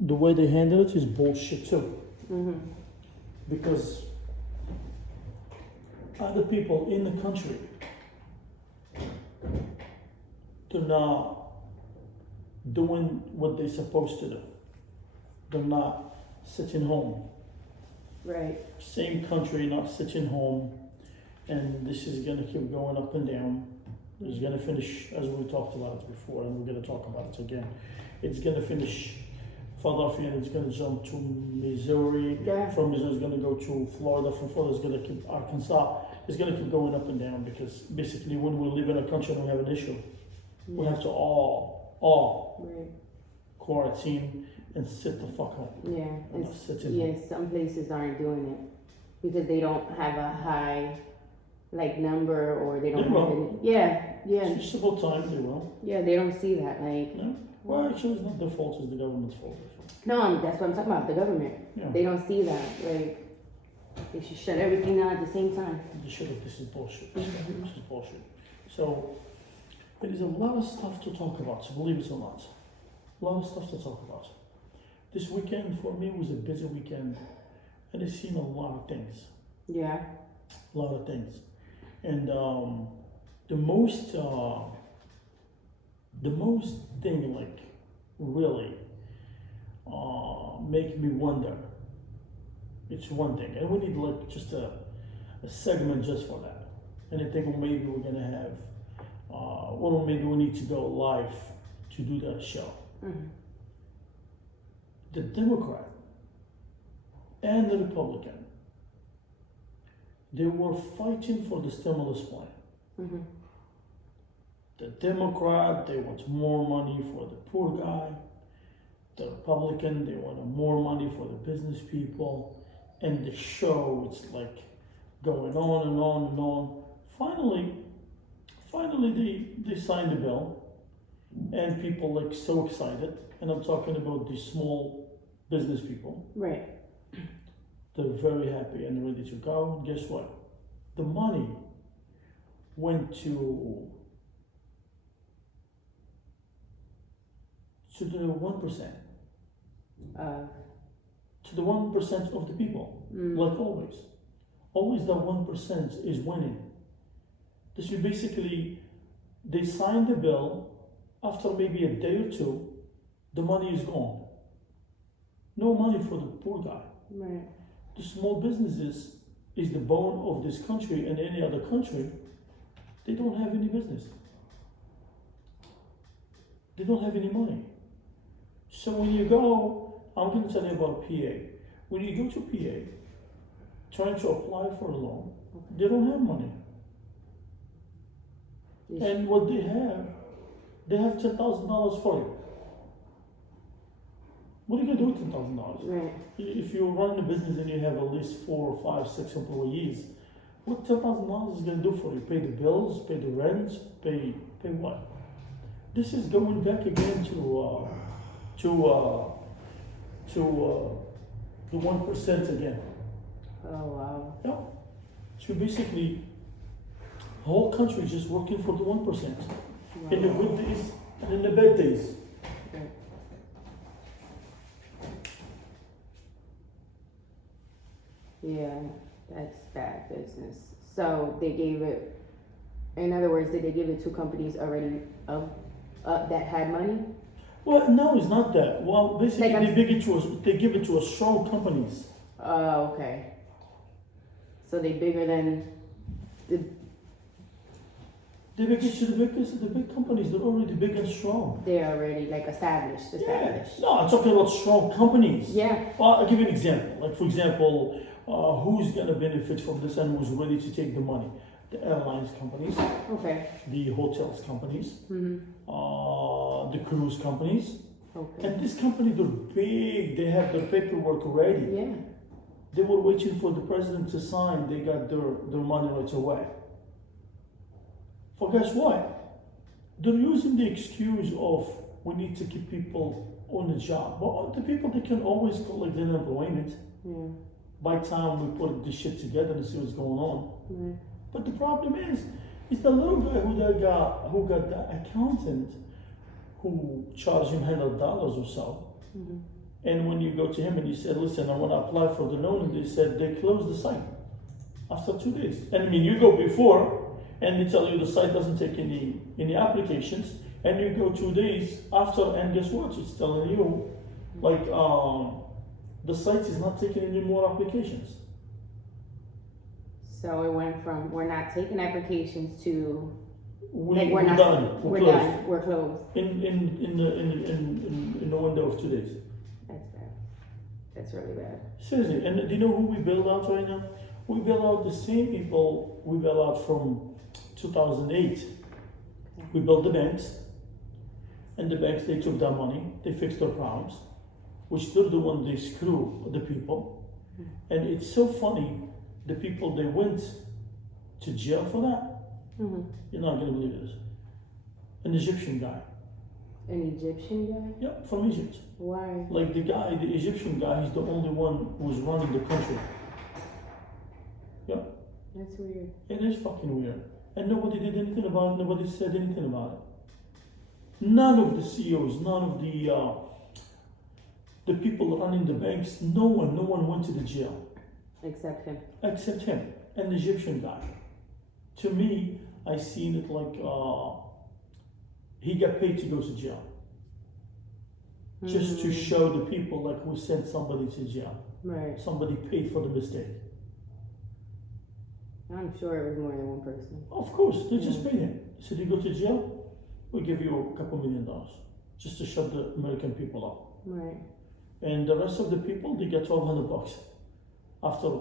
the way they handle it is bullshit too. Mm-hmm. Because other people in the country, they're not doing what they're supposed to do. They're not sitting home. Right. Same country, not sitting home. And this is gonna keep going up and down. It's gonna finish, as we talked about it before, and we're gonna talk about it again. It's gonna finish Philadelphia, and it's gonna jump to Missouri. Yeah. From Missouri, it's gonna go to Florida. From Florida, it's gonna keep Arkansas. It's gonna keep going up and down because basically, when we live in a country and we have an issue, we have to all Right. quarantine and sit the fuck home. Yeah. And It's, sit in yeah. home. Some places aren't doing it because they don't have a high, like, number, or they don't They have will. any. Yeah. Yeah. It's just about time they will. Yeah. They don't see that. Like, No? Well, actually, it's not their fault. It's the government's fault. no, that's what I'm talking about. The government. Yeah. They don't see that. Like, they should shut everything down at the same time. They should have. This is bullshit. This is bullshit. So there is a lot of stuff to talk about. So believe it or not, a lot of stuff to talk about. This weekend for me was a busy weekend, and I've seen a lot of things. Yeah. A lot of things, and the most thing like really make me wonder. It's one thing, and we need like just a segment just for that. And I think maybe we're gonna have, well, maybe we need to go live to do that show. Mm-hmm. The Democrat and the Republican, they were fighting for the stimulus plan. Mm-hmm. The Democrat, they want more money for the poor guy. The Republican, they want more money for the business people. And the show, it's like going on and on and on. Finally, they signed the bill, and people like so excited. And I'm talking about the small business people. Right. They're very happy and ready to go. Guess what? The money went to the 1%. To the 1% of the people, like always. Always that 1% is winning. This is basically, they signed the bill, after maybe a day or two, the money is gone. No money for the poor guy. Right. The small businesses is the bone of this country, and any other country, they don't have any business. They don't have any money. So when you go, I'm going to tell you about PA. When you go to PA, trying to apply for a loan, they don't have money. Yes. And what they have $10,000 for you. What are you going to do with $10,000? Right. If you run a business and you have at least 4 or 5, 6 employees, what $10,000 is going to do for you? Pay the bills, pay the rent, pay what? This is going back again to the 1% again. Oh wow. Yeah. So basically, the whole country is just working for the 1%. Wow. In the good days and in the bad days. Right. Yeah, that's bad business. So they gave it. In other words, did they give it to companies already that had money? Well, no, it's not that. Well, basically, Like they give it to a strong companies. Oh, okay. So they bigger than the. They make it to the big companies. They're already big and strong. They're already like established. Yeah. No, I'm talking about strong companies. Yeah. Well, I'll give you an example. Like, for example, who's going to benefit from this and who's ready to take the money? The airlines companies, Okay. the hotels companies, Mhm. the cruise companies. Okay. And this company, they're big. They have their paperwork ready. Yeah. They were waiting for the president to sign. They got their money right away. For guess what? They're using the excuse of we need to keep people on the job. Well, the people, they can always collect unemployment. Yeah. By the time we put this shit together and see what's going on. Yeah. But the problem is the little guy who got the accountant who charged him $100 or so. Mhm. And when you go to him and you said, listen, I want to apply for the loan, and they said they closed the site after 2 days. And I mean, you go before and they tell you the site doesn't take any applications, and you go 2 days after, and guess what? It's telling you, like, the site is not taking any more applications. So it went from we're not taking applications to like We're not done. we're closed. done. We're closed. In the window of 2 days. That's bad. That's really bad. Seriously, and do you know who we bailed out right now? We bailed out the same people we bailed out from 2008. We built the banks, and the banks, they took that money, they fixed their problems, which they're the one they screw the people. And it's so funny, the people they went to jail for that, you're not gonna believe this. An Egyptian guy, An Egyptian guy? yeah, from Egypt. Why? Like the guy, the Egyptian guy, he's the only one who's running the country. Yeah, That's weird. it is fucking weird. And nobody did anything about it, nobody said anything about it. None of the CEOs, none of the people running the banks, no one went to the jail. Except him. Except him, an Egyptian guy. To me, I seen it like he got paid to go to jail. Just to show the people like we sent somebody to jail. Right. Somebody paid for the mistake. I'm sure it was more than one person. Of course, they just paid him. They said, you go to jail, we'll give you a couple $1 million. Just to shut the American people up. Right. And the rest of the people, they get $1,200 after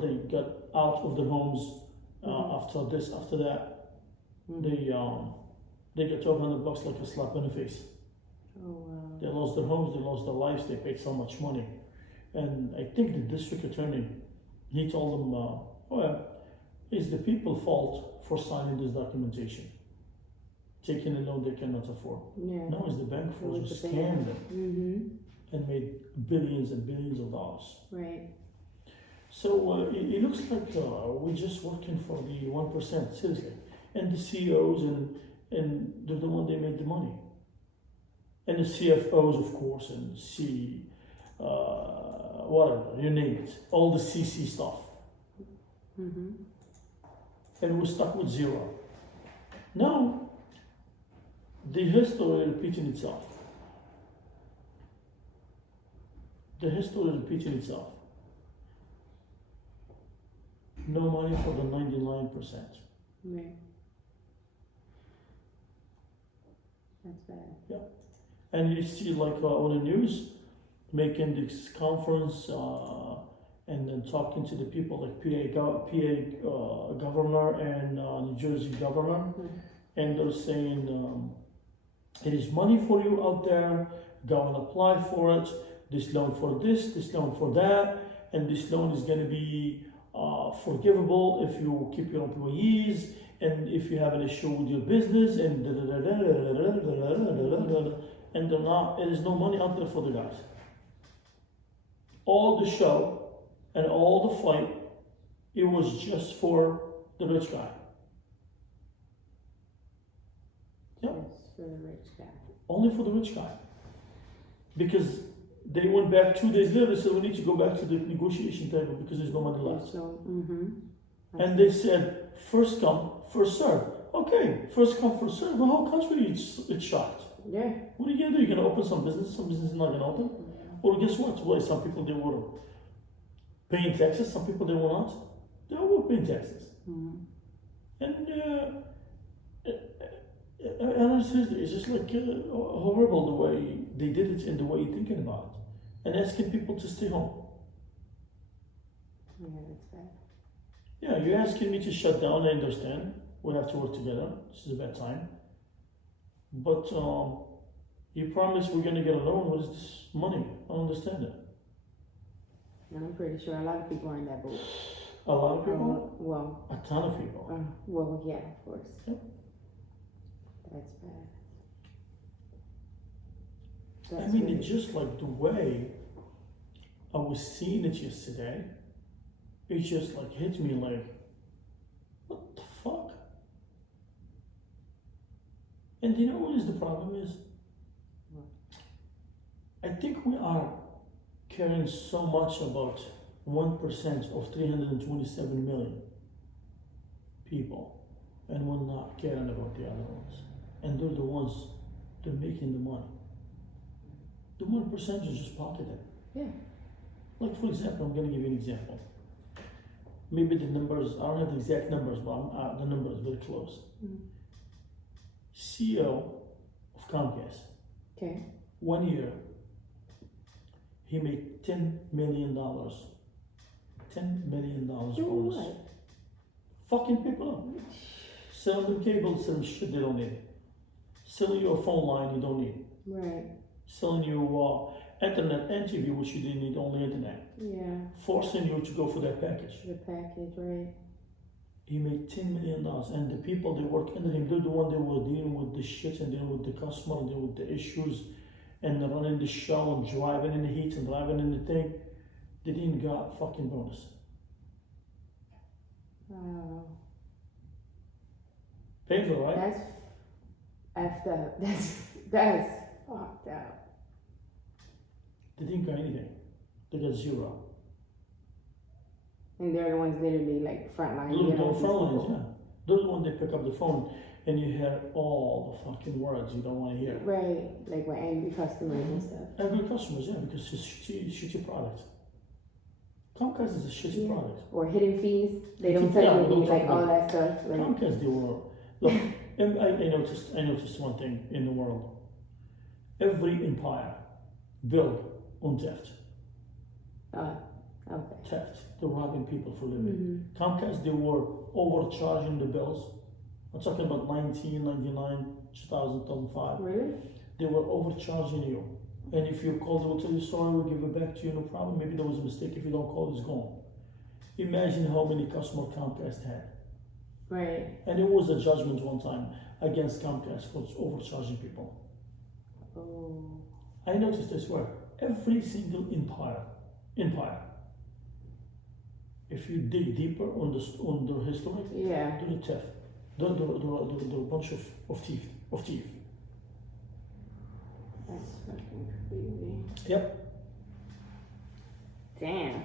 they got out of their homes. After this, after that, they get $1,200 like a slap in the face. Oh wow. They lost their homes, they lost their lives, they paid so much money. And I think the district attorney, he told them, well, it's the people's fault for signing this documentation, taking a loan they cannot afford. Yeah. No, it's the bank for It who was the scammed bank. them and made billions and billions of dollars. Right. So it looks like we're just working for the 1%, seriously. And the CEOs and they're the one they made the money. And the CFOs, of course, and whatever, you name it, all the CC stuff. And we're stuck with zero. Now, the history repeating itself. The history repeating itself. No money for the 99%. Right. That's bad. And you see, like on the news, making this conference and then talking to the people, like PA governor and New Jersey governor, and they're saying, it is money for you out there, go and apply for it, this loan for this loan for that, and this loan is going to be forgivable if you keep your employees, and if you have an issue with your business, and and they're not, there is no money out there for the guys. All the show and all the fight, it was just for the rich guy. Yep. Just for the rich guy. Only for the rich guy. Because they went back 2 days later, they said we need to go back to the negotiation table because there's no money left. So, And they said, first come, first serve. Okay, first come, first serve. The whole country it's shocked. yeah. What are you gonna do? You're gonna open some business is not gonna open? Or guess what? Well, some people they were paying taxes, some people they were not. They all were paying taxes. And honestly, it's just like horrible the way they did it and the way you're thinking about it. And asking people to stay home. Yeah, that's bad. Yeah, you're asking me to shut down, I understand. We have to work together. This is a bad time. But you promise we're gonna get a loan. What is this money? I don't understand it. And I'm pretty sure a lot of people are in that boat. A lot of people? Well, A ton of people. well, yeah, of course. Yep. That's bad. I That's mean, really- it's just like the way I was seeing it yesterday. It just like hit me like, what the fuck? And you know what is the problem is? I think we are caring so much about 1% of 327 million people, and we're not caring about the other ones. And they're the ones that are making the money. The 1% is just pocketed. Yeah. Like, for example, I'm going to give you an example. Maybe the numbers, I don't have the exact numbers, but the number is very close. CEO of Comcast, Okay. 1 year, he made $10 million. $10 million Doing bonus. what? Fucking people up. Selling them cable, selling shit they don't need. Selling you a phone line you don't need. Right. Selling you internet and TV, which you didn't need, only internet. Yeah. Forcing you to go for that package. The package, right? He made $10 million, and the people that work under him, they're the one that were dealing with the shit and dealing with the customer, and dealing with the issues, and running the show and driving in the heat and driving in the thing. They didn't got fucking bonus. Wow. Painful, right? That's effed up. That's fucked up. They didn't got anything. They got zero. And they're the ones literally like frontline. Look, dealing the with these phone lines, people. yeah. They're the one that pick up the phone and you hear all the fucking words you don't want to hear. Right, like with angry customers and stuff. Angry customers, yeah, because it's shitty product. Comcast is a shitty Yeah. product. Or hidden fees. They don't Yeah, tell we don't you talk like all about that stuff. Like, Comcast, they were look. I noticed one thing in the world. Every empire built on theft. okay. Theft. They're robbing people for a living. Mm-hmm. Comcast, they were overcharging the bills. I'm talking about 1999, 2000, 2005. Really? They were overcharging you. And if you call, they will tell you, sorry, we'll give it back to you, no problem. Maybe there was a mistake. If you don't call, it's gone. Imagine how many customers Comcast had. Right. And there was a judgment one time against Comcast for overcharging people. Oh. I noticed this where every single empire, if you dig deeper on the history, Yeah. they're the theft. They're a bunch of thief. That's fucking crazy. Yep. Damn.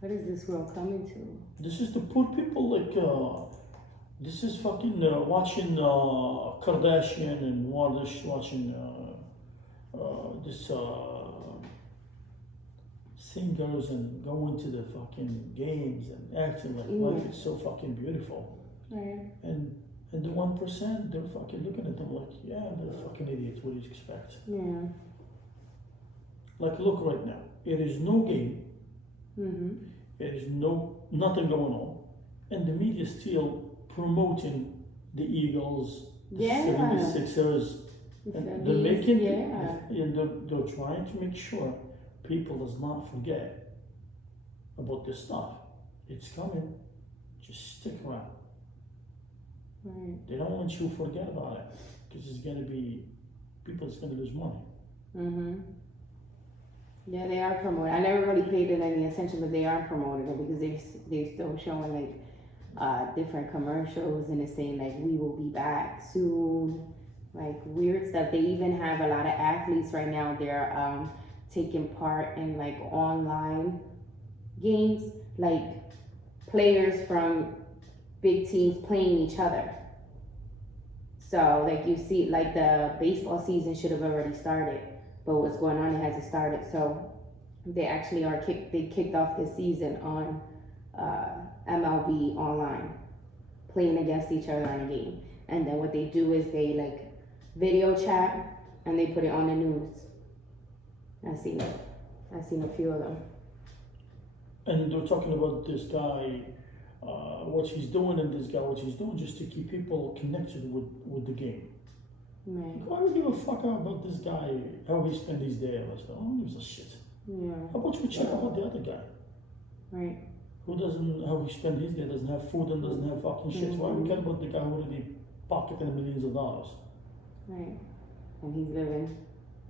What is this world coming to? This is to put people like, this is fucking watching Kardashian and watching this singers and going to the fucking games and acting like life is so fucking beautiful. Right. And the 1%, they're fucking looking at them like, yeah, they're fucking idiots. What do you expect? Yeah. Like, look right now. It is no game. Mm-hmm. There is nothing going on, and the media is still promoting the Eagles, the Yeah. 76ers, and they're making and they're trying to make sure people does not forget about this stuff. It's coming. Just stick around. Right. They don't want you to forget about it because it's gonna be people's gonna lose money. Mm-hmm. Yeah, they are promoting. I never really paid it any attention, but they are promoting it because they're still showing like different commercials and it's saying like we will be back soon, like weird stuff. They even have a lot of athletes right now. They're taking part in like online games, like players from big teams playing each other. So like you see, like the baseball season should have already started. But what's going on, it hasn't started. So they actually they kicked off this season on MLB online, playing against each other in a game. And then what they do is they like video chat and they put it on the news. I've seen a few of them. And they're talking about this guy, what he's doing, and this guy, what he's doing, just to keep people connected with the game. Right. Why would give a fuck about this guy, how he spent his day? I don't give a shit. Yeah. How about we check about the other guy? Right. Who doesn't, how he spent his day, doesn't have food and doesn't have fucking shit. Why we care about the guy who already pocketed millions of dollars? Right. And he's living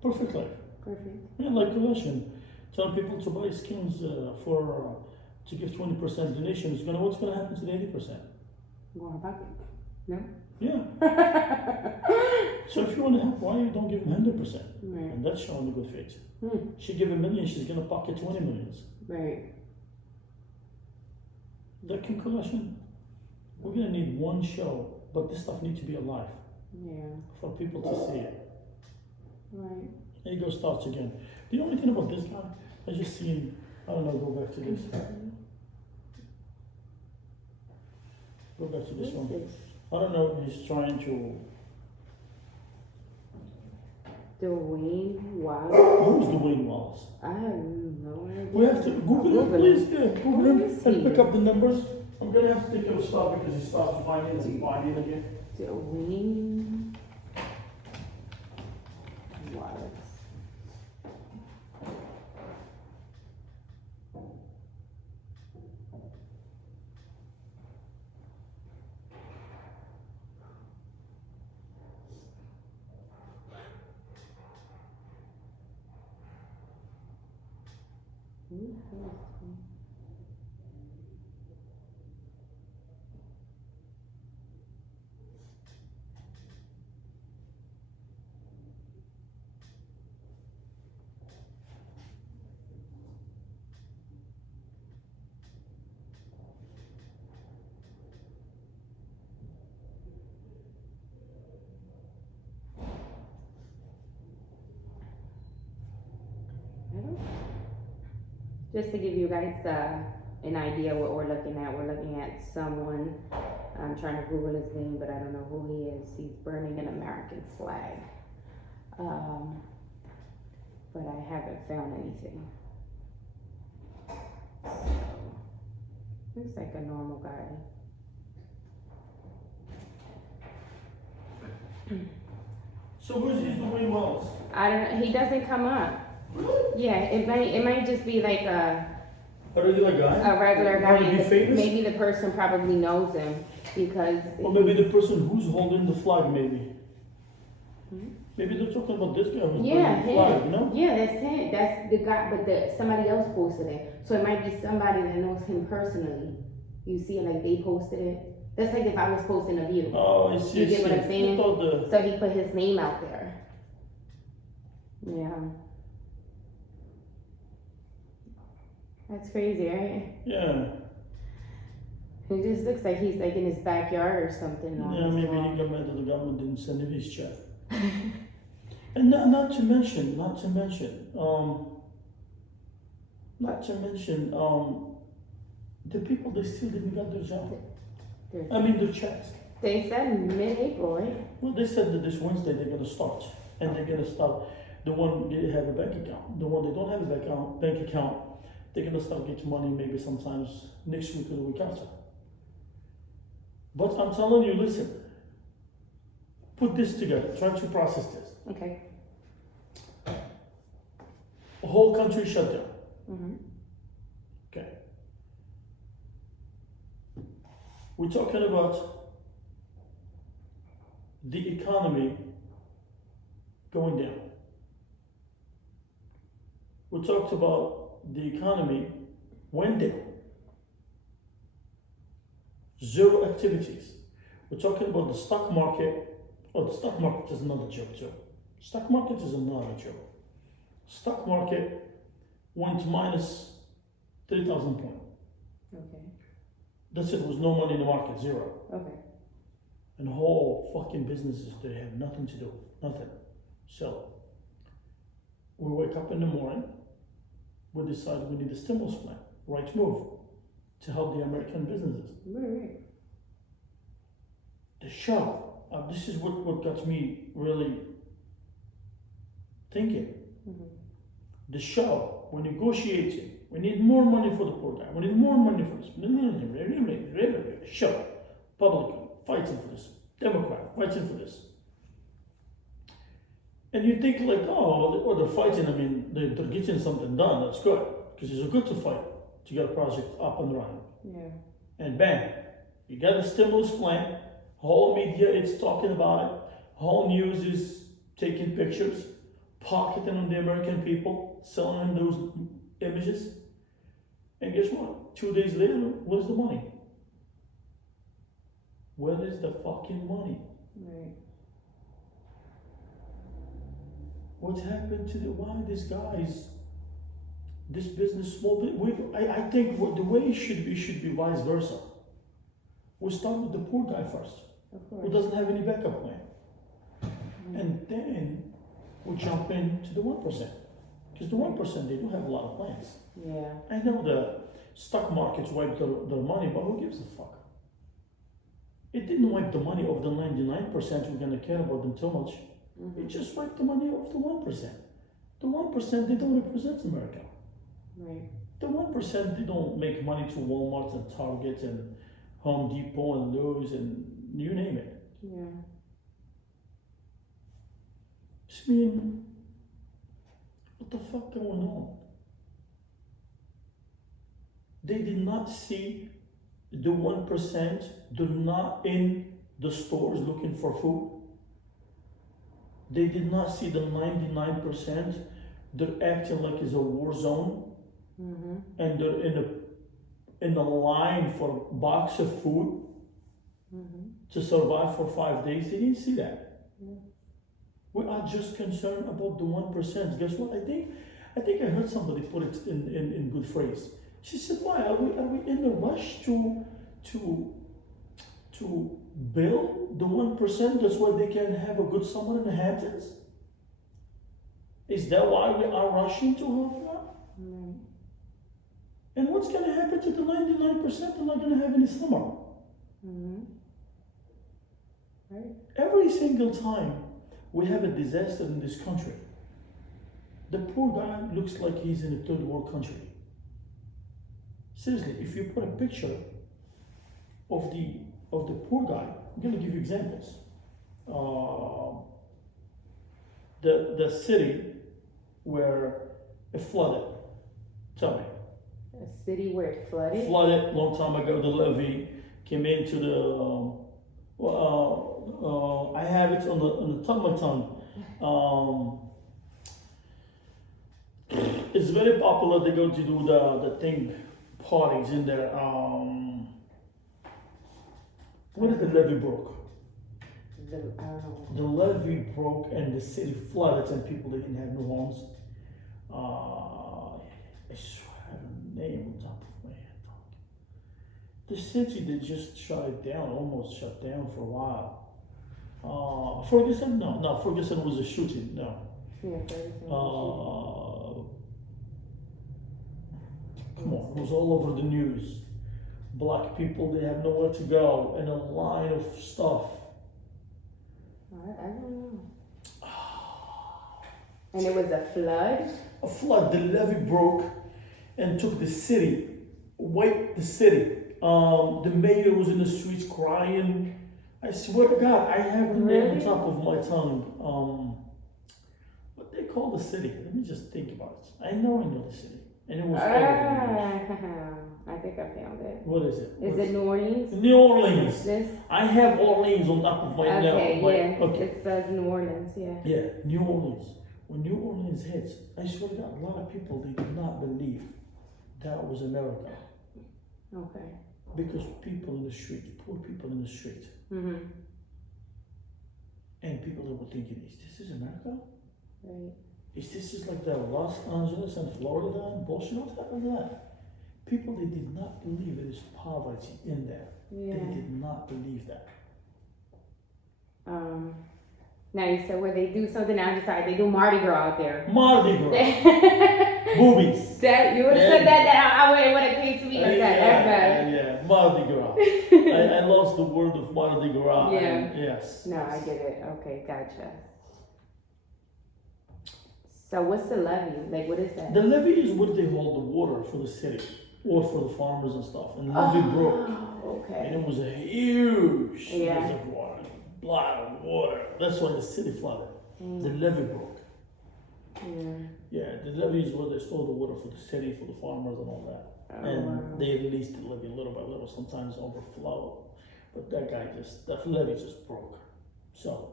Perfect life. perfect. Yeah, like Russian, telling people to buy skins to give 20% donation. What's gonna happen to the 80%? Go on pocket. No? Yeah. So if you want to help, why you don't give him 100%? Right. And that's showing the good faith. Hmm. She give $1 million, she's gonna pocket 20 millions. Right. That conclusion, we're gonna need one show, but this stuff needs to be alive Yeah. for people to see it. Right. Ego starts again. The only thing about this guy, I just seen, I don't know, go back to this. Go back to this one. I don't know, he's trying to, Dwayne Wallace. who's Dwayne Wallace? I have no idea. We have to Google him, please, yeah, Google him, Who is and he? pick up the numbers. I'm gonna have to take a stop because he starts whining and whining again. Dwayne Wallace. Who the hell is he? I don't. Just to give you guys an idea what we're looking at someone. I'm trying to Google his name, but I don't know who he is. He's burning an American flag. But I haven't found anything. So, looks like a normal guy. So who's this Dwayne Wallace? I don't. He doesn't come up. Yeah, it might just be like a Regular guy? a regular guy. Wanna be famous? Maybe the person probably knows him because. Or maybe the person who's holding the flag, maybe. Hmm? Maybe they're talking about this guy who's Yeah, holding the flag, you know? Yeah, that's him. That's the guy, but somebody else posted it. So it might be somebody that knows him personally. You see, like they posted it. That's like if I was posting a view. Oh, I see. You I get what see. I'm saying? I thought the, So he put his name out there. Yeah. That's crazy, right? yeah. It just looks like he's like in his backyard or something. on Yeah, his maybe lawn. he got mad that the government didn't send him his check. And not to mention, the people, they still didn't get their job. I mean, their checks. They said mid-April, right? Well, they said that this Wednesday they're gonna start, and they're gonna start, the one they have a bank account, the one they don't have a bank account, they're gonna start getting money maybe sometimes next week or the week after. But I'm telling you, listen, put this together, try to process this. Okay. The whole country shut down. Mm-hmm. Okay. We're talking about the economy going down. We talked about the economy went down. Zero activities. We're talking about the stock market. Oh, the stock market is another joke too. Stock market is another joke. Stock market went minus 3,000 points. Okay. That's it. There was no money in the market, zero. Okay. And the whole fucking businesses, they have nothing to do, nothing. So, we wake up in the morning, we decide we need a stimulus plan, right move, to help the American businesses. Right. The show, this is what got me really thinking. Mm-hmm. The show, we're negotiating, we need more money for the poor guy, we need more money for this. Show, Republican, fighting for this, Democrat, fighting for this. And you think like, oh, they're fighting, I mean, they're getting something done, that's good. Because it's good to fight, to get a project up and running. Yeah. And bam, you got a stimulus plan, whole media is talking about it, whole news is taking pictures, pocketing on the American people, selling them those images. And guess what? 2 days later, where's the money? Where is the fucking money? Right. What happened to why these guys, this business, small I think the way it should be vice versa. We start with the poor guy first, Of who course. doesn't have any backup plan. And then we jump into the 1%. Because the 1%, they do have a lot of plans. Yeah. I know the stock markets wipe their money, but who gives a fuck? It didn't wipe the money of the 99%, we're gonna care about them too much. Mm-hmm. It just wiped the money of the 1%. The 1%, they don't represent America. Right. The 1%, they don't make money to Walmart and Target and Home Depot and Lowe's and you name it. Yeah. I mean, what the fuck going on? They did not see the 1%, they're not in the stores looking for food. They did not see the 99%, they're acting like it's a war zone Mm-hmm. and they're in a line for a box of food Mm-hmm. to survive for 5 days. They didn't see that. Yeah. We are just concerned about the 1%. Guess what? I think I heard somebody put it in good phrase. She said, "Why are we in a rush to build the 1%? That's why they can have a good summer in the Hamptons. Is that why we are rushing to help them out? Right. And what's going to happen to the 99%? They're not going to have any summer. Mm-hmm. Right. Every single time we have a disaster in this country, the poor guy looks like he's in a third world country. Seriously, if you put a picture of the poor guy, I'm going to give you examples. The city where it flooded. Tell me. A city where it flooded. Flooded long time ago. The levee came into the. I have it on the top of my tongue. It's very popular. They go to do the thing parties in there. When did the levee broke? I don't know. The levee broke and the city flooded and people didn't have no homes. I swear I have a name on top of my head. The city they just shut it down, almost shut down for a while. Ferguson? No, Ferguson was a shooting. No. Yeah, Ferguson. Come on, it was all over the news. Black people, they have nowhere to go, and a line of stuff. I don't know. And it was a flood? A flood, the levee broke and took the city, wiped the city. The mayor was in the streets crying. I swear to God, I have the name on top of my tongue. What they call the city? Let me just think about it. I know the city. And it was all over the news. I think I found it. What is it? Is it New Orleans? New Orleans. This? I have Orleans on top of my Okay, yeah. Okay. It says New Orleans, yeah. Yeah, New Orleans. When New Orleans hits, I swear to God, a lot of people they did not believe that was America. Okay. Because people in the street, poor people in the street, Mm-hmm. and people that were thinking, is America? Right. This is like the Los Angeles and Florida and bullshit? What's happening to that? People they did not believe there is poverty in there. Yeah. They did not believe that. Now you said where they do something outside, they do Mardi Gras out there. Mardi Gras. Boobies. That you would have said that I would have came to me like that. That's bad. Yeah, Mardi Gras. I lost the word of Mardi Gras. Yeah. Yes. No, I get it. Okay, gotcha. So what's the levee? Like, what is that? The levee is where they hold the water for the city or for the farmers and stuff. And the levee broke. Okay. And it was a huge Yeah. reservoir, lot of water. That's why the city flooded. The levee broke. Yeah. Yeah, the levee is where they store the water for the city, for the farmers and all that. Oh, And wow. they released the levee little by little, sometimes overflow. But that levee just broke. So,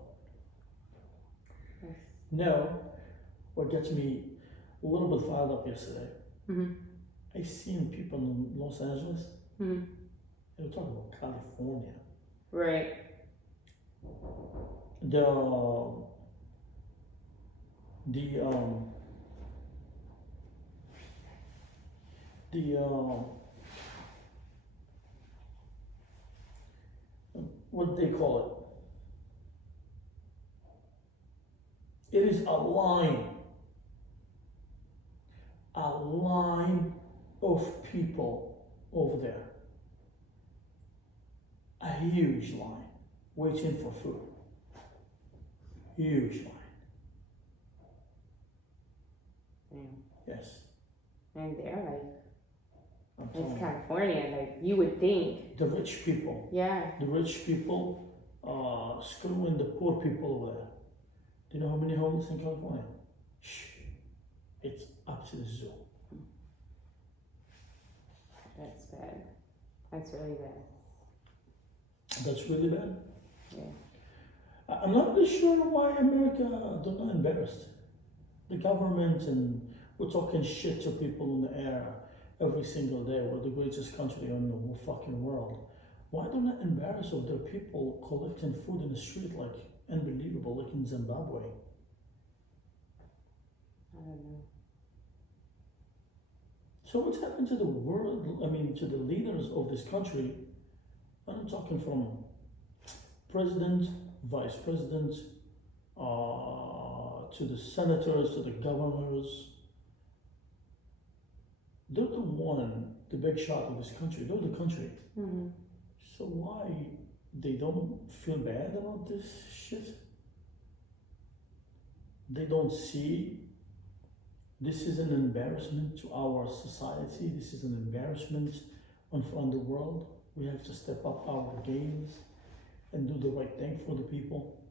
Yes. now, what gets me a little bit fired up yesterday, Mm-hmm. I seen people in Los Angeles, Mm-hmm. they were talking about California. Right. the the um, the what they call it. It is a line of people over there, a huge line waiting for food, huge line. Yes, And they're like, I'm telling it's you. California, like you would think. The rich people, Yeah. screwing the poor people over there. Do you know how many homeless in California? Shh, it's up to the zoo. That's bad. That's really bad. That's really bad. Yeah. I'm not really sure why America they're not embarrassed. The government, and we're talking shit to people in the air every single day. We're the greatest country in the whole fucking world. Why they're not embarrassed of their people collecting food in the street like unbelievable, like in Zimbabwe? I don't know. So what's happened to the world? I mean, to the leaders of this country? I'm talking from president, vice president, to the senators, to the governors. They're the big shot of this country. They're the country. Mm-hmm. So why they don't feel bad about this shit? They don't see this is an embarrassment to our society. This is an embarrassment in front of the world. We have to step up our games and do the right thing for the people.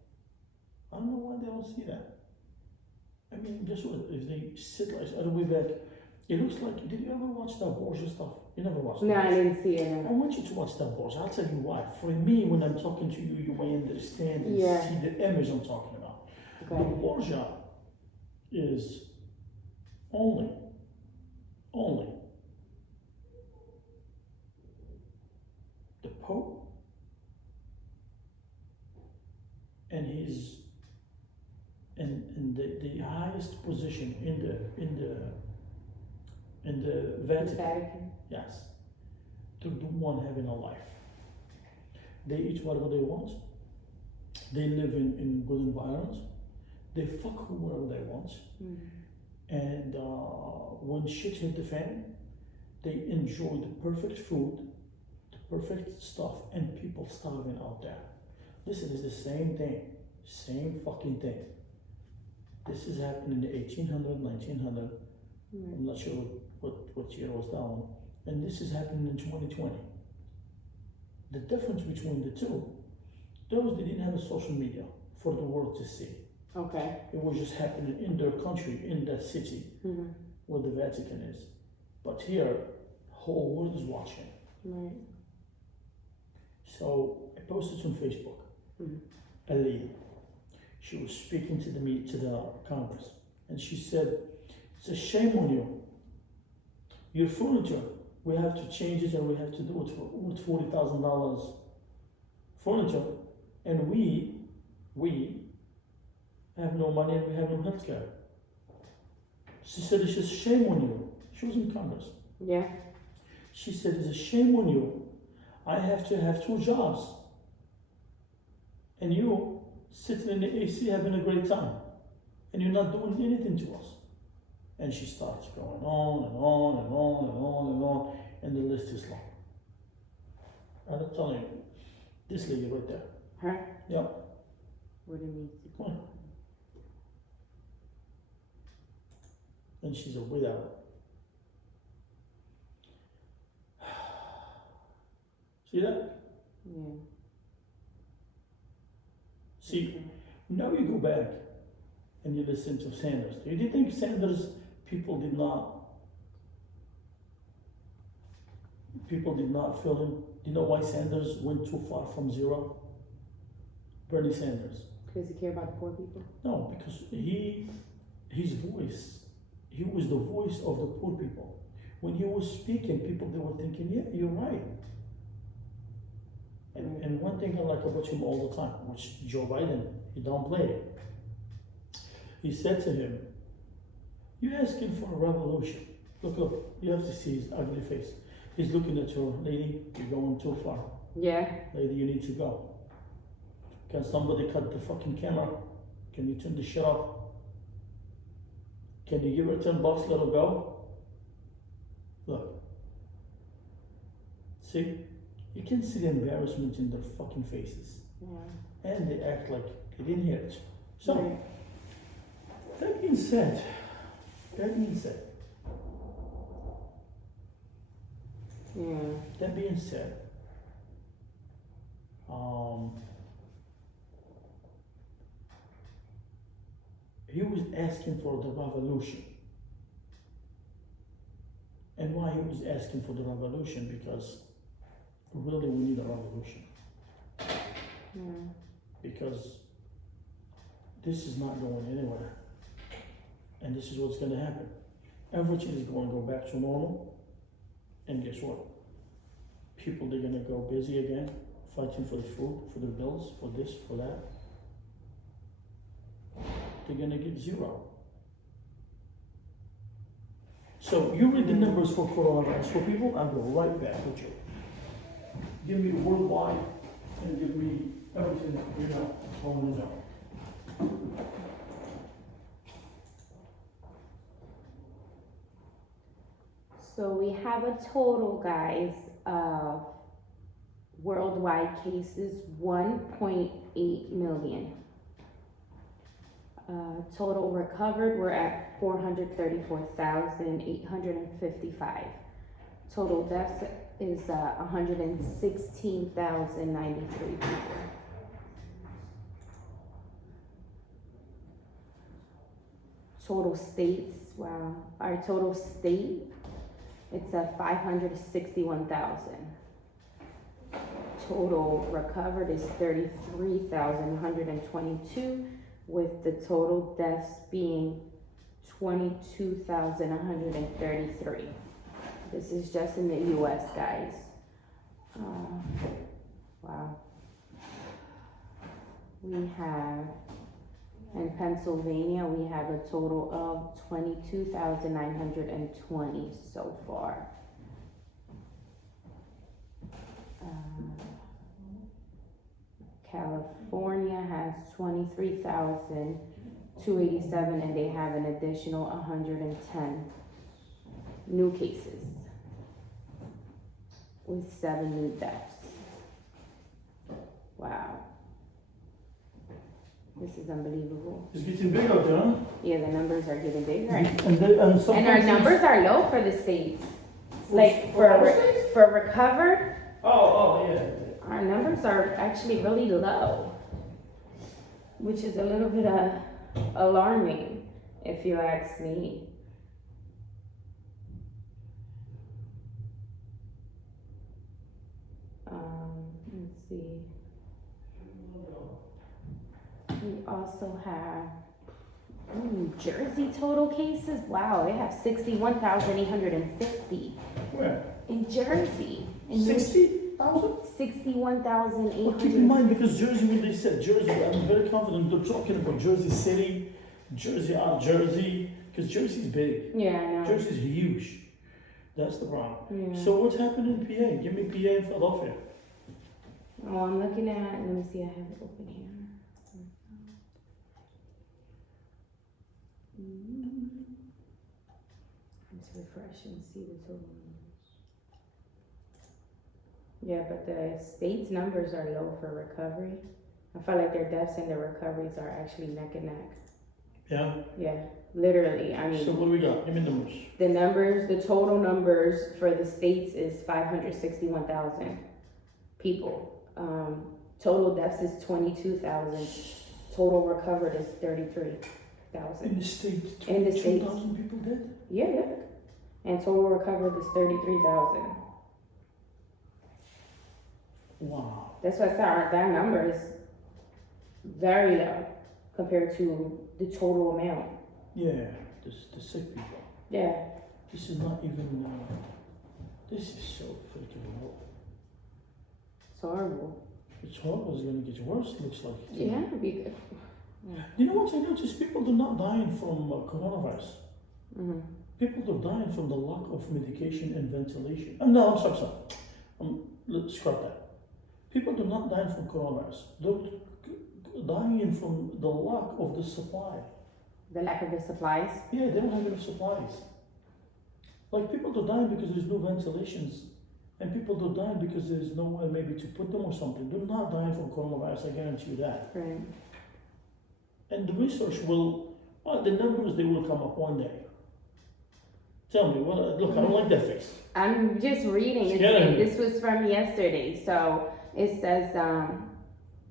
I don't know why they don't see that. I mean, guess what? If they sit like other way back, it looks like. Did you ever watch that Borgia stuff? You never watched it. No, I didn't see I it. want you to watch that Borgia. I'll tell you why. For me, when I'm talking to you, you may understand and Yeah. see the image I'm talking about. The Okay. Borgia is only the Pope and he's in the highest position in the Vatican. Vatican. Yes. They're the one having a life. They eat whatever they want. They live in good environments. They fuck whoever they want. Mm-hmm. And when shit hit the fan, they enjoy the perfect food, the perfect stuff, and people starving out there. Listen, it's the same thing. Same fucking thing. This is happening in the 1800, 1900. Mm-hmm. I'm not sure what year was that one. And this is happening in 2020. The difference between the two, those they didn't have a social media for the world to see. Okay. It was just happening in their country, in that city Mm-hmm. where the Vatican is. But here, whole world is watching. Right. So I posted on Facebook. Mm-hmm. A lady, she was speaking to the Congress, and she said, "It's a shame on you. Your furniture, we have to change it, and we have to do it for with $40,000 furniture, and we have no money and we have no health care." She said, "It's a shame on you." She was in Congress. Yeah. She said, "It's a shame on you. I have to have 2 jobs. And you sitting in the AC having a great time. And you're not doing anything to us." And she starts going on and on and on and on and on. And the list is long. I'm telling you, this lady right there. Her? Yeah. What it needs to Come on. And she's a widow. See that? Yeah. See, now you go back and you listen to Sanders. Do you think Sanders people did not feel him? Do you know why Sanders went too far from zero? Bernie Sanders. Because he care about the poor people? No, because his voice, he was the voice of the poor people. When he was speaking, people they were thinking, yeah, you're right. And one thing I like about him all the time, which Joe Biden, he don't play it. He said to him, "You're asking for a revolution. Look, you have to see his ugly face. He's looking at you, lady, you're going too far. Yeah. Lady, you need to go. Can somebody cut the fucking camera? Can you turn the shit up? Can you give her $10, let her go?" Look. See? You can see the embarrassment in their fucking faces. Yeah. And they act like they didn't hear it. So, Right. that being said, Yeah. that being said, he was asking for the revolution. And why he was asking for the revolution? Because really we need a revolution. Yeah. Because this is not going anywhere. And this is what's going to happen. Everything is going to go back to normal. And guess what? People, they're going to go busy again, fighting for the food, for the bills, for this, for that. They're going to get zero. So you read the numbers for coronavirus for people, I'll go right back with you. Give me worldwide and give me everything that you know, I want to know. So we have a total, guys, of worldwide cases 1.8 million. Total recovered, we're at 434,855. Total deaths is 116,093 people. Total states, wow, our total state, it's at 561,000. Total recovered is 33,122, with the total deaths being 22,133. This is just in the US, guys. Wow. We have, in Pennsylvania, we have a total of 22,920 so far. California has 23,287, and they have an additional 110 new cases with 7 new deaths. Wow. This is unbelievable. It's getting big out there, huh? Yeah, the numbers are getting bigger. And some And our countries- numbers are low for the states. Like for our states? for recovered, Oh, yeah. our numbers are actually really low, which is a little bit alarming, if you ask me. Let's see. We also have Jersey total cases. Wow, they have 61,850 Where? in Jersey. In 60,000? 61,850. Well, keep in mind, because Jersey, when they said Jersey, I'm very confident they're talking about Jersey City, Jersey, because Jersey's big. Yeah, I know. Jersey's huge. That's the problem. Yeah. So what happened in PA? Give me PA and Philadelphia. Oh, I'm looking at, let me see, I have it open here. Let's refresh and see the total numbers. Yeah, but the state's numbers are low for recovery. I feel like their deaths and their recoveries are actually neck and neck. Yeah? Yeah, literally, I mean. So what do we got? Give me numbers. The numbers, the total numbers for the states is 561,000 people. Total deaths is 22,000. Total recovered is 33,000. In the States, In the States. 2,000 people dead? Yeah, look. And total recovered is 33,000. Wow. That's why I said that number is very low compared to the total amount. Yeah, the sick people. Yeah. This is not even, this is so freaking low. So horrible. It's horrible. It's gonna get worse. Looks like. Yeah, because. You know what I noticed? People are not dying from coronavirus. Mm-hmm. People are dying from the lack of medication and ventilation. No, I'm sorry. Let's scrap that. People are not dying from coronavirus. They're dying from the lack of the supply. The lack of the supplies. Yeah, they don't have enough supplies. Like people are dying because there's no ventilations, and people are dying because there's nowhere maybe to put them or something. They're not dying from coronavirus. I guarantee you that. Right. And the research will, the numbers they will come up one day. Tell me, look, I don't like that face. I'm just reading. This was from yesterday. So it says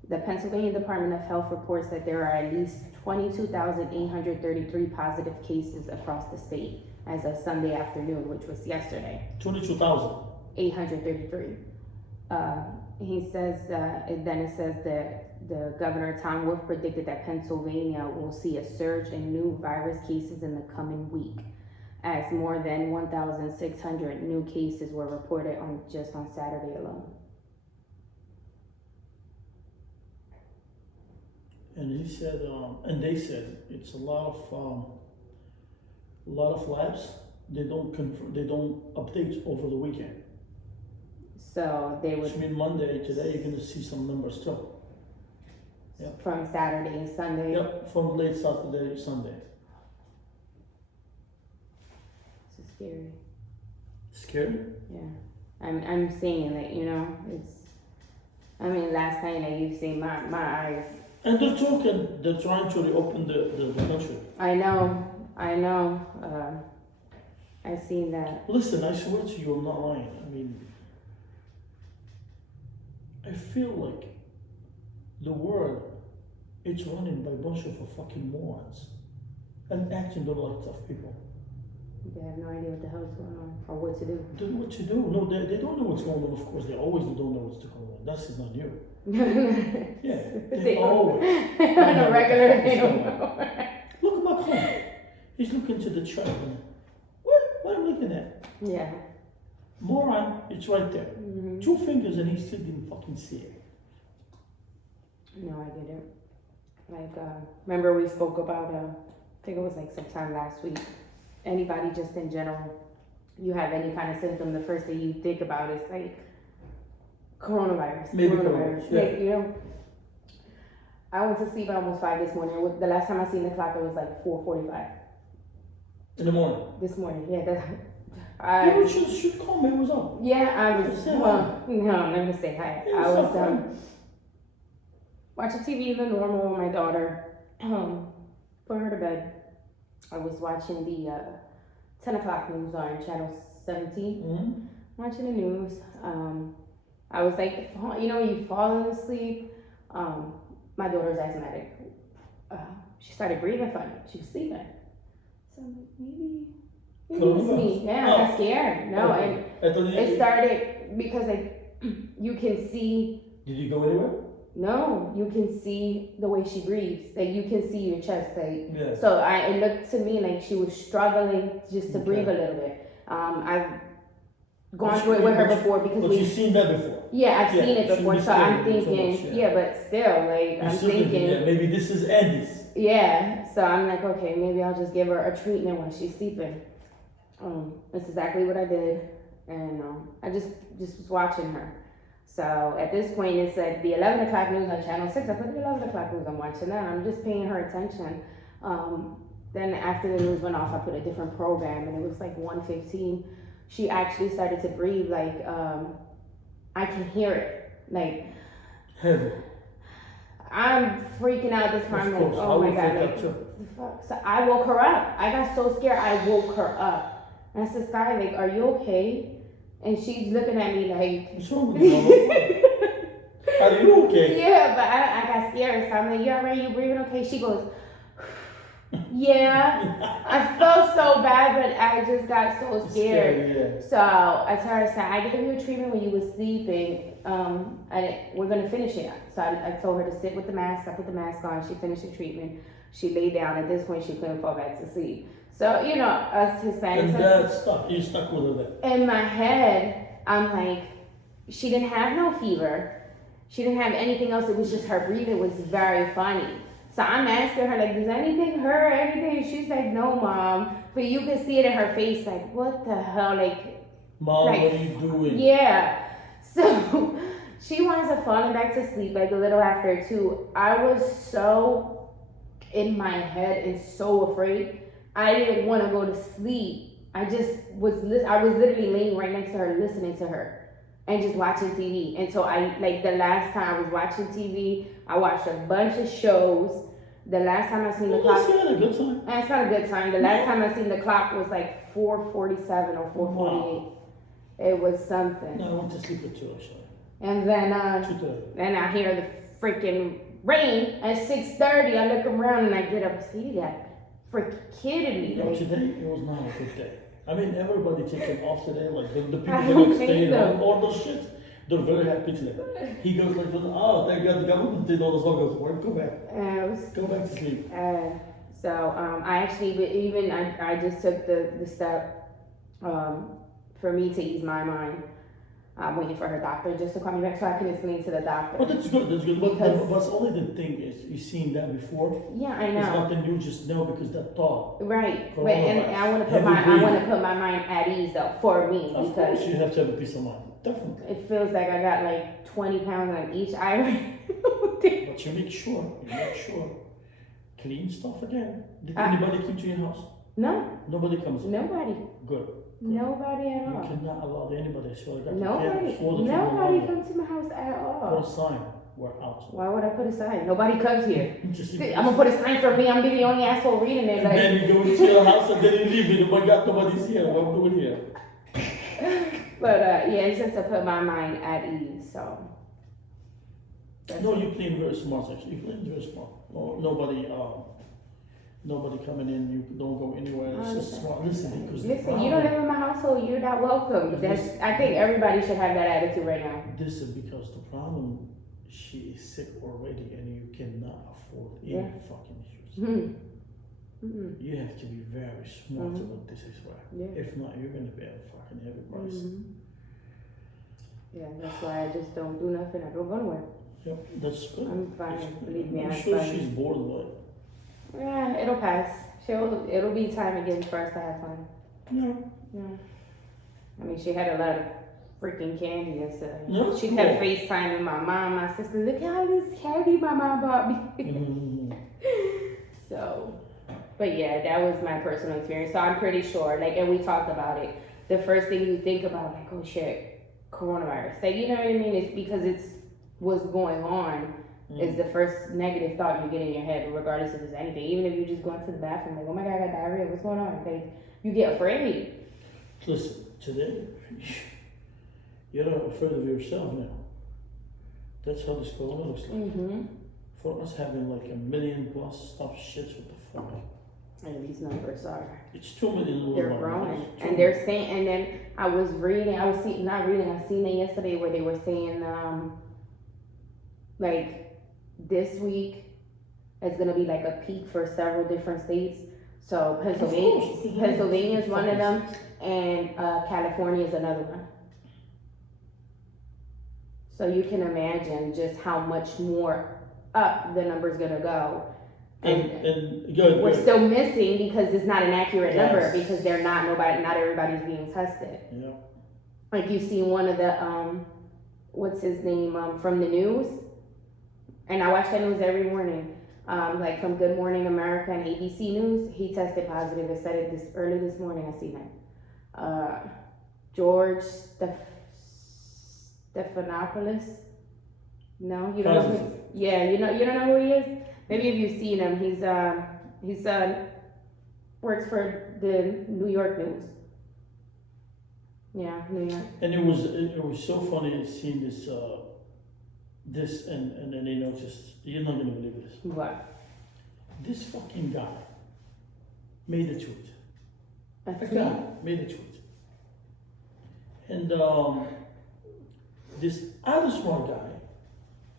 the Pennsylvania Department of Health reports that there are at least 22,833 positive cases across the state as of Sunday afternoon, which was yesterday. 22,000. 833. He says, then it says that the governor Tom Wolf predicted that Pennsylvania will see a surge in new virus cases in the coming week, as more than 1,600 new cases were reported on Saturday alone. And he said, and they said it's a lot of labs. They don't update over the weekend. So they would. Which means Monday today you're gonna see some numbers too. Yep. From Saturday and Sunday. Yep, from late Saturday, Sunday. It's scary. Scary? Yeah, I'm seeing that. It's. I mean, last night you've seen my eyes. And they're trying to reopen the country. I know. I've seen that. Listen, I swear to you, I'm not lying. I mean, I feel like the world, it's running by a bunch of fucking morons and acting like tough people. They have no idea what the hell's going on or what to do. Don't know what to do. No, they don't know what's going on, of course. They always don't know what's going on. That's just not new. Yeah, they always. On a regular, they don't know. Look at Macron. He's looking to the chart. What I'm looking at? Yeah. Moron, it's right there. Mm-hmm. 2 fingers and he still didn't fucking see it. No, I didn't. Remember we spoke about, I think it was like sometime last week. Anybody just in general, you have any kind of symptom, the first thing you think about is like coronavirus. Maybe coronavirus, yeah. Like, I went to sleep at almost 5 this morning. The last time I seen the clock, it was like 4:45. In the morning? This morning, yeah. You should call me, what's up? Yeah, I was, no, I'm not gonna say hi. I was watching TV the normal with my daughter, put her to bed. I was watching the 10 o'clock news on channel 17, watching the news. I was like, when you fall asleep, my daughter's asthmatic. She started breathing funny. She was sleeping. So I'm like, maybe it's me. Yeah, I got scared. No, okay. And it started because you can see. Did you go anywhere? No, you can see the way she breathes. Like you can see your chest. Yeah. So it looked to me like she was struggling just to breathe a little bit. I've gone through it with her before because you've seen that before. Yeah, I've seen it before. So I'm thinking, but still, I'm thinking, maybe this is Andy's. Yeah. So I'm like, okay, maybe I'll just give her a treatment when she's sleeping. That's exactly what I did, and I just was watching her. So at this point, it said the 11 o'clock news on channel 6. I put the 11 o'clock news. I'm watching that. I'm just paying her attention. Then after the news went off, I put a different program, and it was like 1:15. She actually started to breathe like I can hear it, like heavy. I'm freaking out this time. Like, oh my god, like, the fuck? So I woke her up. I got so scared. I woke her up. And I said, Sky, like, are you okay? And she's looking at me like, what's wrong with you? Are you okay? Yeah, but I got scared. So I'm like, you alright? You breathing okay? She goes, yeah. I felt so bad, but I just got so scared. Yeah. So I told her, I gave you a treatment when you were sleeping. And we're going to finish it. So I told her to sit with the mask. I put the mask on. She finished the treatment. She laid down. At this point, she couldn't fall back to sleep. So, us Hispanics. And that stuck. You stuck with her. In my head, I'm like, she didn't have no fever. She didn't have anything else. It was just her breathing was very funny. So I'm asking her, like, does anything hurt, anything? She's like, no, Mom. But you can see it in her face, like, what the hell? Like, Mom, like, what are you doing? yeah. So she winds up falling back to sleep, like, a little after 2. I was so in my head and so afraid. I didn't want to go to sleep. I was literally laying right next to her, listening to her. And just watching TV. And so the last time I was watching TV, I watched a bunch of shows. The last time I seen the clock. You had a good time. It's not a good time. The last time I seen the clock was like 4:47 or 4:48. Wow. It was something. No, I went to sleep at 2 actually. And then, 2:30. then I hear the freaking rain at 6:30. I look around and I get up. See, you got freaking kidding me. No, Like, today it was not a good day. I mean, everybody taking off today, like the people I that don't like staying think so. home, all those shit, they're very happy today. He goes like, oh, thank God the government did all this, all goes to work, go back. Go back to sleep. I actually, but even I just took the step for me to ease my mind. I'm waiting for her doctor just to call me back so I can explain to the doctor. But that's good, that's good. But Because- only the thing is, you've seen that before. Yeah, I It's know. nothing new, just know because that thought. Right, but and I want to put my mind at ease though for me Of because course, you have to have a peace of mind. Definitely. it feels like I got like 20 pounds on each eye. But you make sure. Clean stuff again. Did anybody come to your house? No, Nobody comes. nobody, Good. nobody at You all. cannot allow anybody. So I got Nobody comes to my house at Put all. a sign. We're out. Why would I put a sign? Nobody comes here. Just I'm gonna put a sign for me. I'm be the only asshole reading it. and Like, then you go into your house and then you leave it. Oh my God, nobody's here. What am I doing here? but yeah, it's just to put my mind at ease. So. That's No, it. you're playing very smart. Actually, you're playing very smart. No, nobody coming in. You don't go anywhere. It's just smart. Listen, because Listen, you don't live in my household. You're not welcome. I think everybody should have that attitude right now. This is because the problem. She is sick already, and you cannot afford any Yeah. fucking issues. Mm-hmm. You have to be very smart Mhm. about this as well. Yeah. If not, you're gonna pay a fucking heavy price. Mhm. Yeah, that's why I just don't do nothing. I don't go nowhere. Yep, that's good. I'm fine. That's good. Believe me, I'm I'm sure fine. she's bored of it. Yeah, it'll pass. It'll be time again for us to have fun. Yeah. Yeah. I mean, she had a lot of freaking candy and stuff. Yeah, She cool. kept FaceTiming my mom, my sister. Look how this candy my mom bought me. Mhm. So, but yeah, that was my personal experience. So I'm pretty sure, like, and we talked about it. The first thing you think about, like, oh shit, coronavirus. Like, you know what I mean? It's because it's what's going on is the first negative thought you get in your head, regardless if it's anything. Even if you just go into the bathroom, like, oh my God, I got diarrhea. What's going on? Like, you get afraid. Listen, today, you're not afraid of yourself now. That's how this corona looks like. Mm-hmm. For us having like 1 million plus stuff, shits, what the fuck? And these numbers are. It's 2 million. They're growing, and they're saying. And then I was seeing, not reading. I seen it yesterday where they were saying, like, this week is gonna be like a peak for several different states. So Pennsylvania is one of them, and California is another one. So you can imagine just how much more up the number's gonna go. And good. We're still missing because it's not an accurate number Yes. because not everybody's being tested. Yeah. Like you see one of the what's his name from the news, and I watch that news every morning. Like from Good Morning America and ABC News, he tested positive. It said it early this morning. I seen it. George Stephanopoulos. No, you don't know. Positive. Yeah, you don't know who he is. Maybe if you've seen him, he's works for the New York News. Yeah, New York. And it was so funny seeing this and then you know just you're not gonna believe this. What? This fucking guy made a tweet. A A tweet? guy made a tweet. And this other smart guy,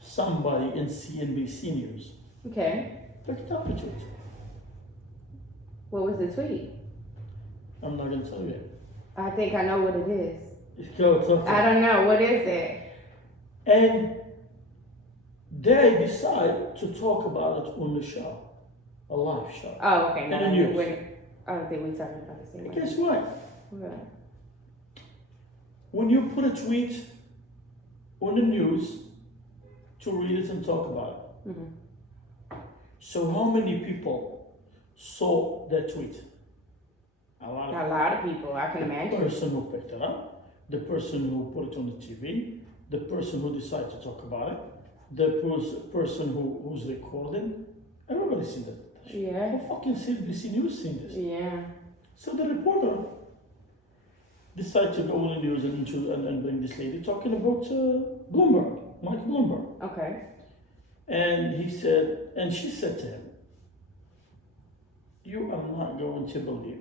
somebody in CNBC News, Okay. picked up the tweet. What was the tweet? I'm not gonna tell you. I think I know what it is. Just go talk to I don't know. What is it? And they decide to talk about it on the show, a live show. Oh, okay. No, In the news. I don't think we're talking about the same one. Guess what? Okay. When you put a tweet on the news to read it and talk about it, Mm-hmm. so how many people saw that tweet? A lot of A lot of people, I can The imagine. person who picked it up, the person who put it on the TV, the person who decided to talk about it, the person who's recording. Everybody's seen that. Yeah. How fucking CNBC News seen this? Yeah. So the reporter decided to go on the news and bring this lady talking about Bloomberg, Mike Bloomberg. Okay. And he said, and she said to him, "You are not going to believe.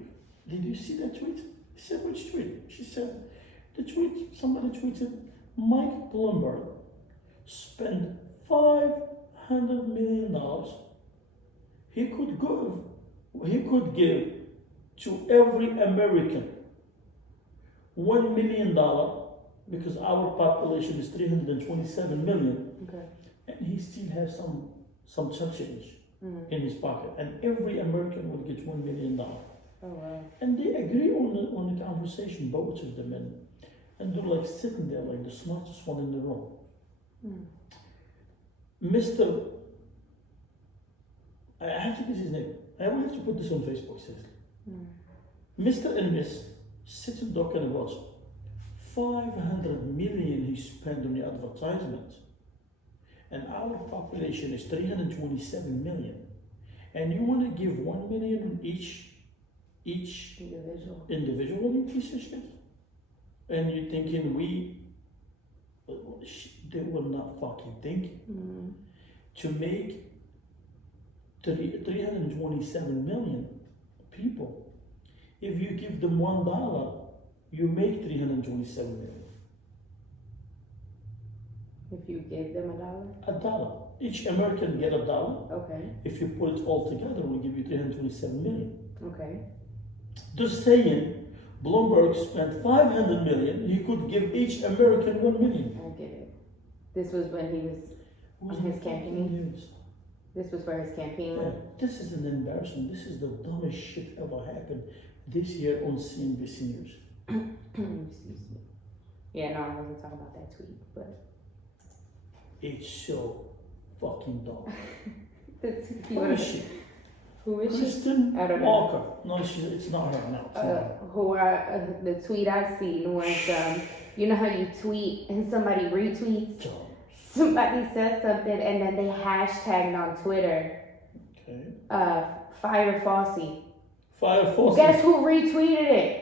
Did you see that tweet?" He said, "Which tweet?" She said, "The tweet, somebody tweeted, Mike Bloomberg spent $500 million. He could give to every American $1 million because our population is 327 million, Okay. and he still has some change Mm. in his pocket, and every American would get $1 million." Oh wow. And they agree on the conversation, both of them, and they're like sitting there like the smartest one in the room. Mm. Mr. I have to get his name. I will have to put this on Facebook, seriously. Mm. Mr. and Miss sitting talking about 500 million he spent on the advertisement. And our population is 327 million. And you want to give 1 million on each individual, you piece of shit? And you're thinking they were not fucking thinking. Mm. To make 327 million people, if you give them $1, you make 327 million. If you gave them $1. $1. Each American get $1. Okay. If you put it all together, we'll give you 327 million. Okay. They're saying Bloomberg spent 500 million, he could give each American 1 million. I get it. This was when he was. Who's On his the fucking campaign? news? This was for his campaign. Yeah, this is an embarrassment. This is the dumbest shit ever happened this year on CNBC News. Excuse me. Yeah, no, I wasn't talking about that tweet, but It's so fucking dumb. that's Who is she? Who is she? Kristen I don't know. Walker. No, it's not her now. It's not her. The tweet I seen was you know how you tweet and somebody retweets, Dumb. somebody says something and then they hashtagged on Twitter Okay. Fire Fossey. Fire Fawcett. Guess who retweeted it?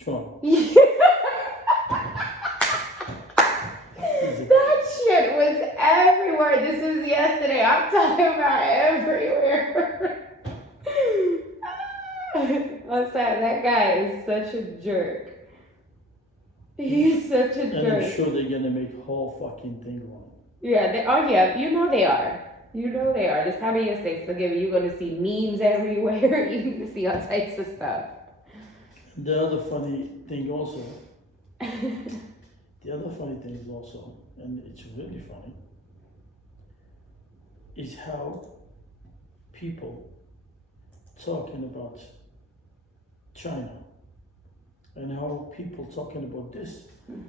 Trump. That shit was everywhere. This is yesterday. I'm talking about everywhere. I'm sorry, that guy is such a jerk. He's such a And jerk. I'm sure they're gonna make the whole fucking thing wrong. Yeah, yeah, you know they are. You know they are. This time of year, Thanksgiving, you're gonna see memes everywhere. You're gonna see all types of stuff. The other funny thing also, and it's really funny, is how people talking about China and how people talking about this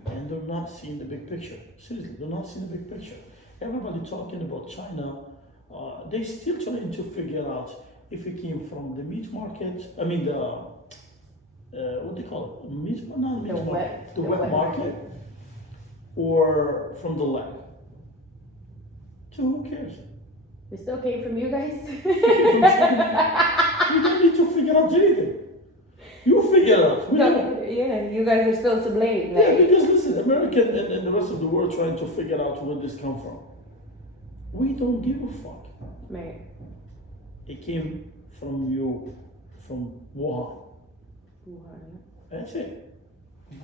and they're not seeing the big picture. Seriously, they're not seeing the big picture. Everybody talking about China, they still trying to figure out if it came from the meat market. I mean what do they call it? The wet market, or from the lab. So who cares? It still came from you guys? You don't need to figure out anything. You figure it out. We don't. Yeah, you guys are still to blame. Yeah, because listen, America and the rest of the world trying to figure out where this come from. We don't give a fuck. Right. It came from Wuhan. That's it.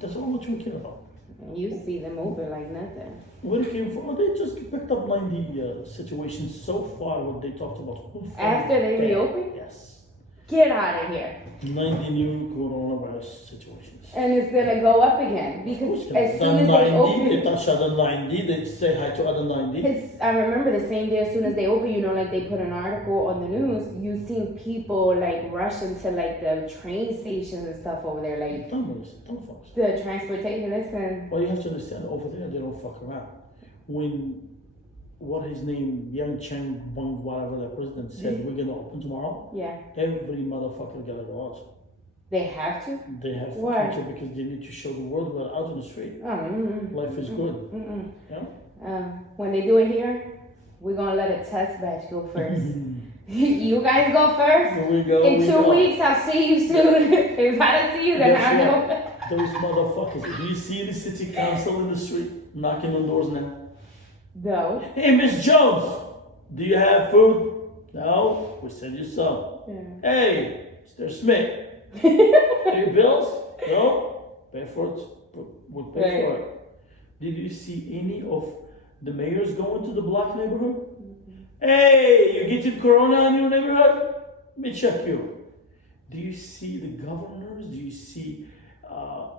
That's all what you care about. And you see them over like nothing. Where it came from? They just picked up 90 situations so far. What they talked about. After they reopened? Yes. Get out of here. 90 new coronavirus situations. And it's gonna go up again because as soon as they open, they touch other 90, they say hi to other 90. I remember the same day as soon as they open, like they put an article on the news, you seen people like rush into like the train stations and stuff over there, like Don't fuck. the transportation. Listen. Well, you have to understand, over there they don't fuck around. When, what his name, Yang Cheng Bong, whatever the president said, we're gonna open tomorrow, Yeah. every motherfucker gotta go out. They have to? They have Why? to because they need to show the world we're out on the street. Life is good. Yeah? When they do it here, we're gonna let a test batch go first. You guys go first. Here we go. In 2 weeks, I'll see you soon. If I don't see you, then I know. Those motherfuckers. Do you see the city council in the street knocking on doors now? No. Hey, Miss Jones, do you have food? No, we send you some. Yeah. Hey, Mr. Smith, pay your bills? No, pay for it. We'll pay for it. Did you see any of the mayors going to the black neighborhood? Hey, you getting corona in your neighborhood? Let me check you. Do you see the governors? Do you see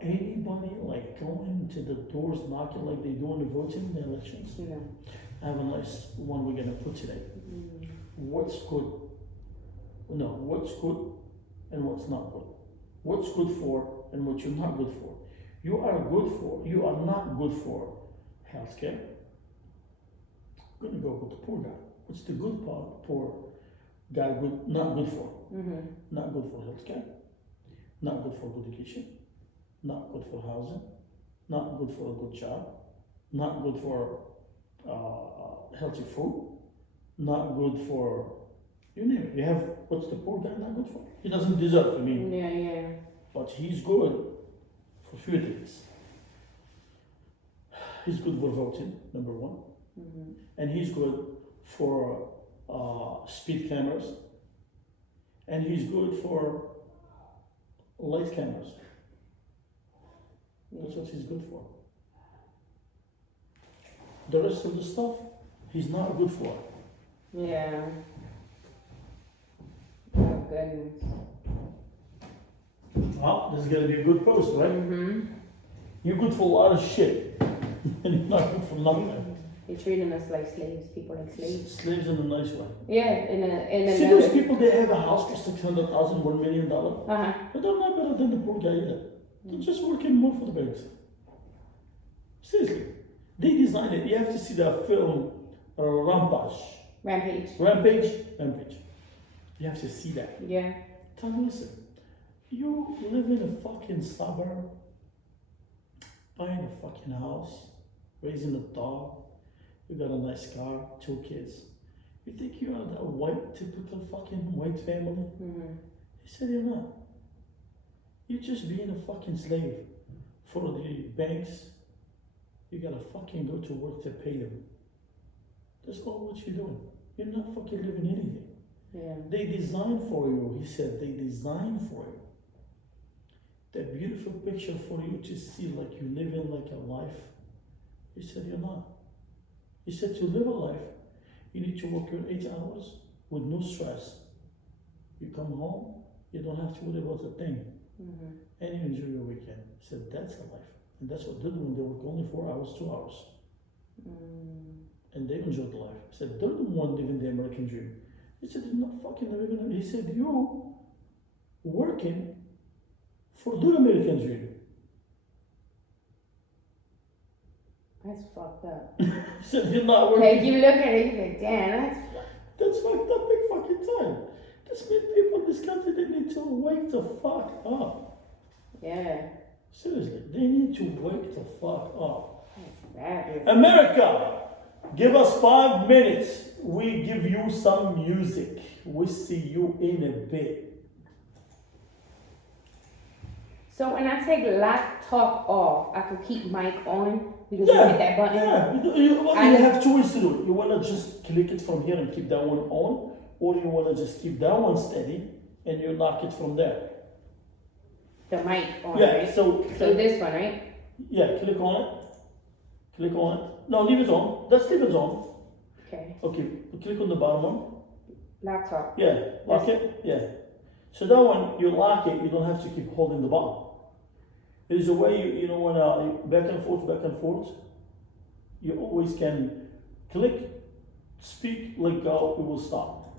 anybody like going to the doors knocking like they do in the voting in the elections? No. I have a nice one we're gonna put today. What's good? No, what's good and what's not good. What's good for and what you're not good for. You are not good for healthcare. I'm gonna go with the poor guy. What's the good part? Poor guy not good for. Not good for healthcare. Not good for good education. Not good for housing. Not good for a good job. Not good for healthy food. Not good for, you name it. You have, what's the poor guy not good for? He doesn't deserve, I mean. Yeah. But he's good for few things. He's good for voting, number one. And he's good for speed cameras. And he's good for light cameras. That's what he's good for. The rest of the stuff, he's not good for. Yeah. Oh, goodness. Well, this is gonna be a good post, right? You're good for a lot of shit. And you're not good for nothing. They're treating us like slaves, people like slaves. Slaves in a nice way. Yeah, in See those people, they have a house for $600,000, $1 million. Uh-huh. But they're not better than the poor guy either. They're just working more for the banks. Seriously. They designed it. You have to see the film Rampage. Rampage. You have to see that. Yeah. Tell me, listen, you live in a fucking suburb, buying a fucking house, raising a dog, you got a nice car, 2 kids. You think you are that white, typical fucking white family? He said you're not. You're just being a fucking slave for the banks. You gotta fucking go to work to pay them. That's all what you're doing. You're not fucking living anything. Yeah. They designed for you, he said, they designed for you. That beautiful picture for you to see like you living like a life. He said you're not. He said to live a life, you need to work your 8 hours with no stress. You come home, you don't have to worry about a thing. And you enjoy your weekend. He said that's a life. And that's what they're doing. They work only 4 hours, 2 hours. And they enjoy the life. He said they're the one living the American dream. He said they're not fucking living. He said you working for the American dream. That's fucked up. He said you're not working. Like you look at it, you're like, damn, That's fucked up big fucking time. This means people in this country, they need to wake the fuck up. yeah. Seriously, they need to wake the fuck up. That's bad. America, give us 5 minutes. We give you some music. We see you in a bit. So when I take laptop off, I could keep mic on because you hit that button. Yeah, you have 2 ways to do it. You want to just click it from here and keep that one on, or you want to just keep that one steady and you lock it from there. The mic on, Yeah, right? so this one, right? yeah, click on it. Click on it. No, leave it on. Let's leave it on. Okay. Okay, click on the bottom one. Laptop. Yeah, lock it. Yeah. So that one, you lock it, you don't have to keep holding the button. There's a way you know when back and forth. You always can click, speak, let go. It will stop.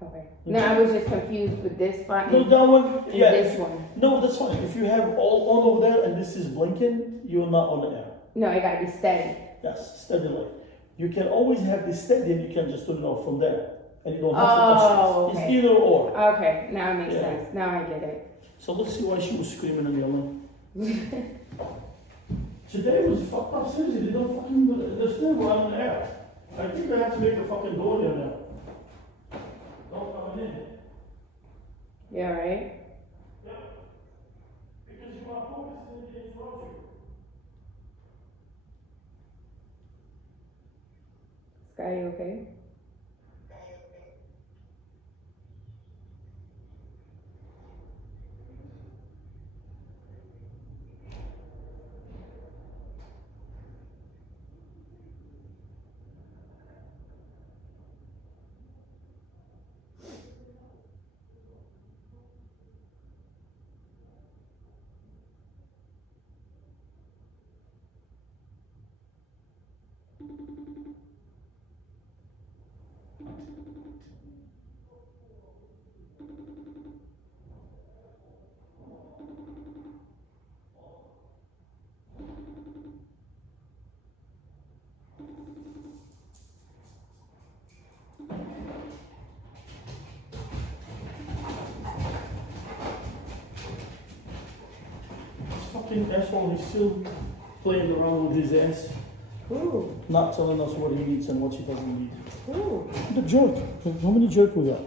Okay. No, I was just confused with this button. No, that one. and Yeah. This one. No, that's fine. If you have all on over there and this is blinking, you're not on the air. No, it gotta be steady. Yes, steady light. You can always have this steady and you can just turn it off from there. And you don't have Oh, to touch this. okay. It's either or. Okay, now it makes Yeah. sense. Now I get it. So let's see why she was screaming and yelling. Today was fucked up seriously. They don't fucking understand why I'm in the air. I think I have to make a fucking door here now. Don't come in. Yeah, right? Because you are focusing and they interrupt you. Sky, you okay? Fucking asshole, he's still playing around with his ass, Ooh, not telling us what he needs and what he doesn't need. ooh. The jerk. How many jerk we got?